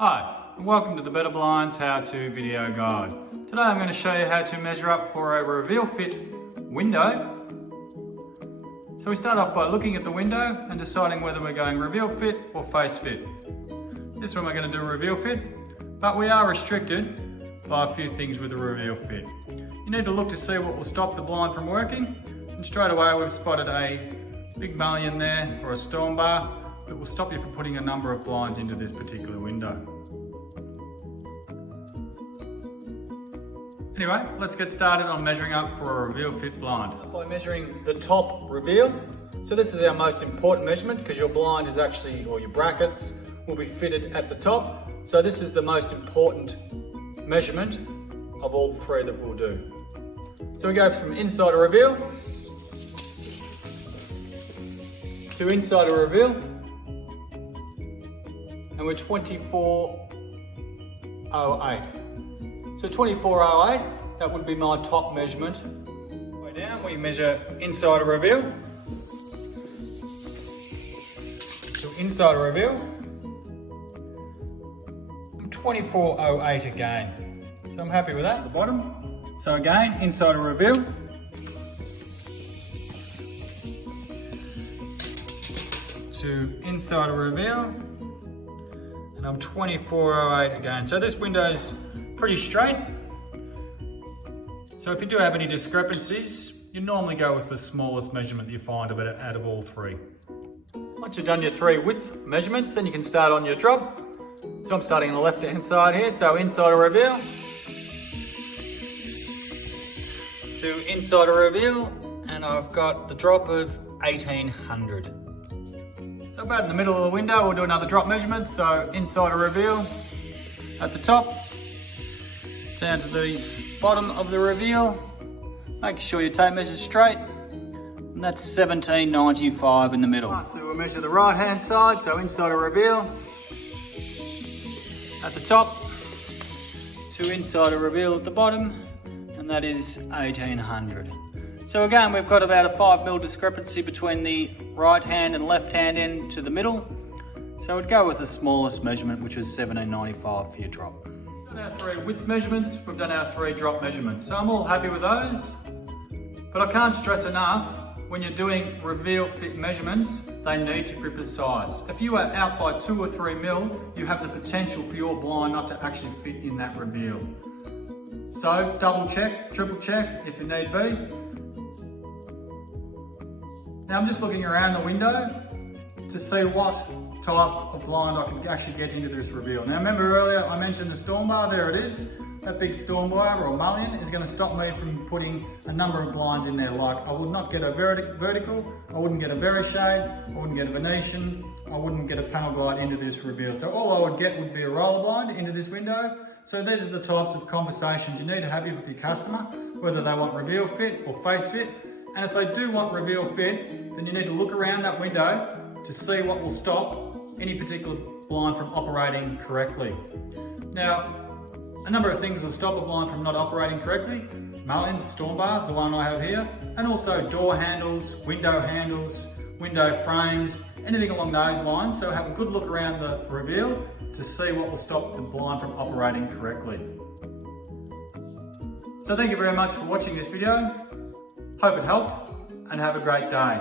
Hi, and welcome to the Betta Blinds how-to video guide. Today I'm going to show you how to measure up for a reveal fit window. So we start off by looking at the window and deciding whether we're going reveal fit or face fit. This one we're going to do reveal fit, but we are restricted by a few things with the reveal fit. You need to look to see what will stop the blind from working, and straight away we've spotted a big mullion there or a storm bar that will stop you from putting a number of blinds into this particular window. Anyway, let's get started on measuring up for a reveal fit blind. By measuring the top reveal. So this is our most important measurement because your blind is actually, or your brackets, will be fitted at the top. So this is the most important measurement of all three that we'll do. So we go from inside a reveal to inside a reveal, and we're 2408. So 2408, that would be my top measurement. Way down, we measure inside a reveal to inside a reveal. 2408 again. So I'm happy with that at the bottom. So again, inside a reveal. To inside a reveal. And I'm 2408 again. So this window's pretty straight. So if you do have any discrepancies, you normally go with the smallest measurement that you find out of all three. Once you've done your three width measurements, then you can start on your drop. So I'm starting on the left hand side here, so inside a reveal to inside a reveal, and I've got the drop of 1800. So about in the middle of the window, we'll do another drop measurement. So inside a reveal at the top, down to the bottom of the reveal. Make sure your tape measure's straight. And that's 1795 in the middle. So we'll measure the right hand side, so inside a reveal at the top to inside a reveal at the bottom, and that is 1800. So again, we've got about a 5mm discrepancy between the right hand and left hand end to the middle. So we'd go with the smallest measurement, which was 1795 for your drop. We've done our three width measurements, we've done our three drop measurements. So I'm all happy with those, but I can't stress enough, when you're doing reveal fit measurements, they need to be precise. If you are out by 2 or 3mm, you have the potential for your blind not to actually fit in that reveal. So double check, triple check if you need be. Now I'm just looking around the window to see what type of blind I can actually get into this reveal. Now remember earlier I mentioned the storm bar, there it is. That big storm bar or mullion is going to stop me from putting a number of blinds in there. Like I would not get a vertical, I wouldn't get a berry shade, I wouldn't get a Venetian, I wouldn't get a panel glide into this reveal. So all I would get would be a roller blind into this window. So these are the types of conversations you need to have with your customer, whether they want reveal fit or face fit. And if they do want reveal fit, then you need to look around that window to see what will stop any particular blind from operating correctly. Now, a number of things will stop a blind from not operating correctly. Mullions, storm bars, the one I have here, and also door handles, window frames, anything along those lines. So have a good look around the reveal to see what will stop the blind from operating correctly. So thank you very much for watching this video. Hope it helped, and have a great day.